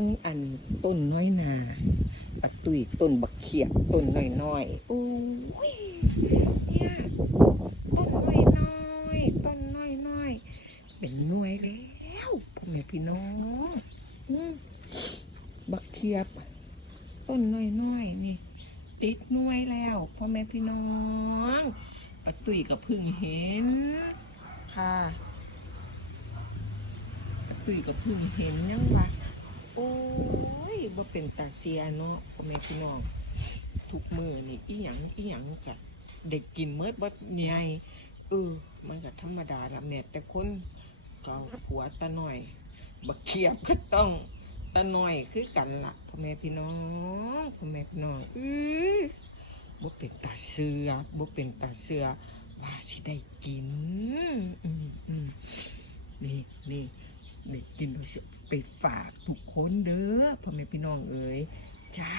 งอันต้นน้อยนาปักตุยต้นบักเขียบต้นน้อยๆโอ้ยเนี่ยต้นน้อยๆต้นน้อยๆเป็นหน่วยแล้วพ่อแม่พี่น้องบักเขียบต้นน้อยๆนี่ติดหน่วยแล้วพ่อแม่พี่น้องปักตุยก็เพิ่งเห็นค่ะปักตุยก็เพิ่งเห็นยังวะโอ้ยบ่เป็นตาเสียเนาะพ่อแม่พี่น้องทุกมื้อนี่อีหยังกะเด็กกินเมื่อบ่ใหญ่มันก็ธรรมดาละแม่แต่คนเก่าผัวตาหน่อยบักเขียบก็ต้องตาหน่อยคือกันล่ะพ่อแม่พี่น้องบ่เป็นตาเสือบ่เป็นตาเสือว่าสิได้กินนี่ได้กินไปฝากทุกคนเด้อพ่อแม่พี่น้องเอ๋ยจ้า